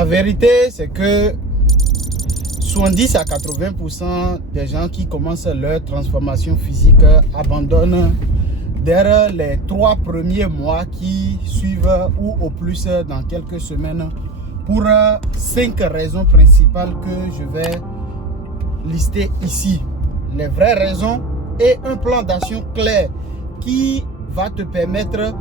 La vérité, c'est que 70 à 80% des gens qui commencent leur transformation physique abandonnent derrière les 3 premiers mois qui suivent ou au plus dans quelques semaines pour 5 raisons principales que je vais lister ici. Les vraies raisons et un plan d'action clair qui va te permettre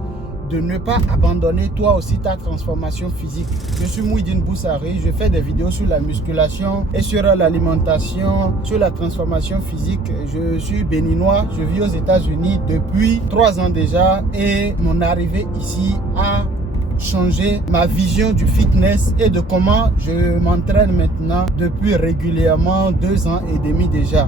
de ne pas abandonner toi aussi ta transformation physique. Je suis Mouhidine Boussari, je fais des vidéos sur la musculation et sur l'alimentation, sur la transformation physique. Je suis béninois, je vis aux États-Unis depuis 3 ans déjà et mon arrivée ici a changé ma vision du fitness et de comment je m'entraîne maintenant depuis régulièrement 2 ans et demi déjà.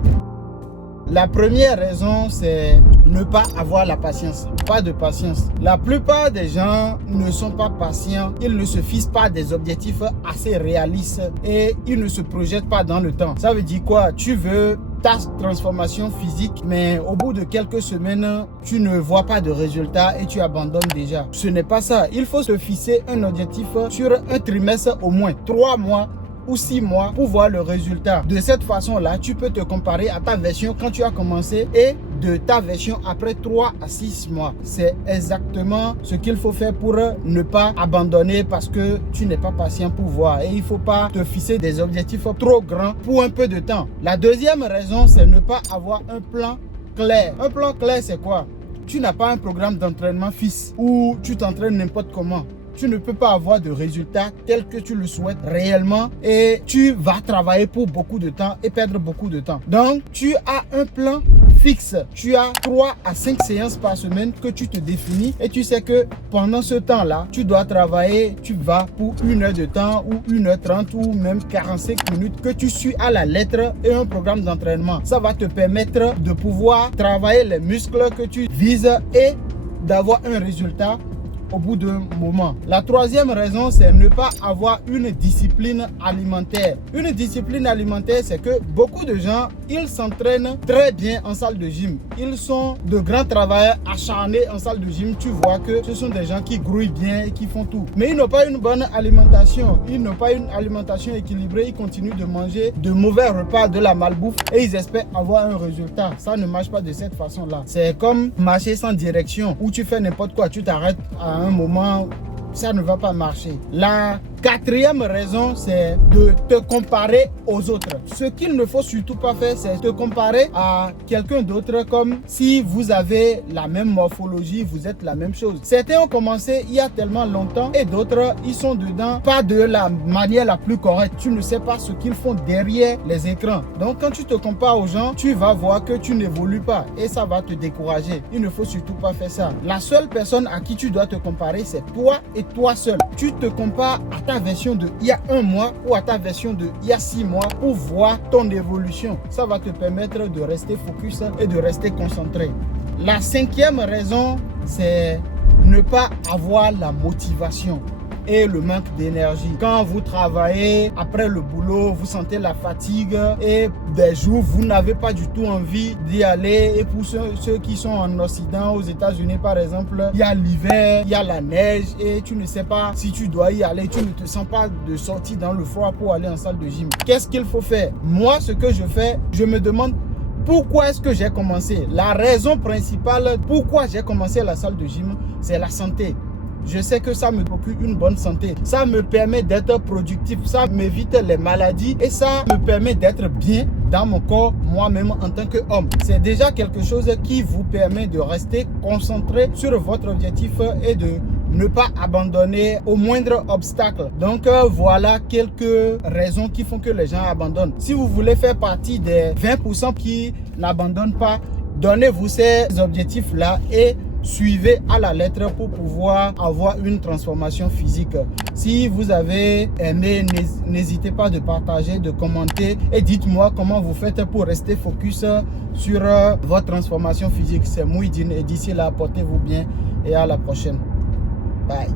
La première raison, c'est ne pas avoir la patience. Pas de patience. La plupart des gens ne sont pas patients. Ils ne se fixent pas des objectifs assez réalistes et ils ne se projettent pas dans le temps. Ça veut dire quoi? Tu veux ta transformation physique, mais au bout de quelques semaines, tu ne vois pas de résultats et tu abandonnes déjà. Ce n'est pas ça. Il faut se fixer un objectif sur un trimestre au moins, 3 mois ou 6 mois pour voir le résultat. De cette façon-là, tu peux te comparer à ta version quand tu as commencé et de ta version après 3 à 6 mois. C'est exactement ce qu'il faut faire pour ne pas abandonner parce que tu n'es pas patient pour voir. Et il ne faut pas te fixer des objectifs trop grands pour un peu de temps. La deuxième raison, c'est ne pas avoir un plan clair. Un plan clair, c'est quoi? Tu n'as pas un programme d'entraînement fixe où tu t'entraînes n'importe comment. Tu ne peux pas avoir de résultats tels que tu le souhaites réellement et tu vas travailler pour beaucoup de temps et perdre beaucoup de temps. Donc, tu as un plan fixe. Tu as 3 à 5 séances par semaine que tu te définis et tu sais que pendant ce temps-là, tu dois travailler, tu vas pour 1 heure de temps ou 1h30 ou même 45 minutes que tu suis à la lettre et un programme d'entraînement. Ça va te permettre de pouvoir travailler les muscles que tu vises et d'avoir un résultat au bout d'un moment. La troisième raison, c'est ne pas avoir une discipline alimentaire. Une discipline alimentaire, c'est que beaucoup de gens, ils s'entraînent très bien en salle de gym. Ils sont de grands travailleurs acharnés en salle de gym. Tu vois que ce sont des gens qui grouillent bien et qui font tout. Mais ils n'ont pas une bonne alimentation. Ils n'ont pas une alimentation équilibrée. Ils continuent de manger de mauvais repas, de la malbouffe et ils espèrent avoir un résultat. Ça ne marche pas de cette façon-là. C'est comme marcher sans direction où tu fais n'importe quoi. Tu t'arrêtes à un moment, ça ne va pas marcher. La quatrième raison, c'est de te comparer aux autres. Ce qu'il ne faut surtout pas faire, c'est te comparer à quelqu'un d'autre comme si vous avez la même morphologie, vous êtes la même chose. Certains ont commencé il y a tellement longtemps et d'autres, ils sont dedans pas de la manière la plus correcte. Tu ne sais pas ce qu'ils font derrière les écrans. Donc, quand tu te compares aux gens, tu vas voir que tu n'évolues pas et ça va te décourager. Il ne faut surtout pas faire ça. La seule personne à qui tu dois te comparer, c'est toi et toi seul. Tu te compares à ta version de il y a 1 mois ou à ta version de il y a 6 mois pour voir ton évolution. Ça va te permettre de rester focus et de rester concentré. La 5e raison, c'est ne pas avoir la motivation et le manque d'énergie. Quand vous travaillez après le boulot, vous sentez la fatigue et des jours vous n'avez pas du tout envie d'y aller. Et pour ceux qui sont en Occident, aux États-Unis par exemple, il y a l'hiver, il y a la neige et tu ne sais pas si tu dois y aller. Tu ne te sens pas de sortir dans le froid pour aller en salle de gym. Qu'est-ce qu'il faut faire? Moi, ce que je fais, je me demande pourquoi est-ce que j'ai commencé. La raison principale pourquoi j'ai commencé la salle de gym, c'est la santé. Je sais que ça me procure une bonne santé. Ça me permet d'être productif. Ça m'évite les maladies et ça me permet d'être bien dans mon corps, moi-même en tant qu'homme. C'est déjà quelque chose qui vous permet de rester concentré sur votre objectif et de ne pas abandonner au moindre obstacle. Donc voilà quelques raisons qui font que les gens abandonnent. Si vous voulez faire partie des 20% qui n'abandonnent pas, donnez-vous ces objectifs-là et suivez à la lettre pour pouvoir avoir une transformation physique. Si vous avez aimé, n'hésitez pas de partager, de commenter et dites-moi comment vous faites pour rester focus sur votre transformation physique. C'est Mouhidine et d'ici là, portez-vous bien et à la prochaine. Bye.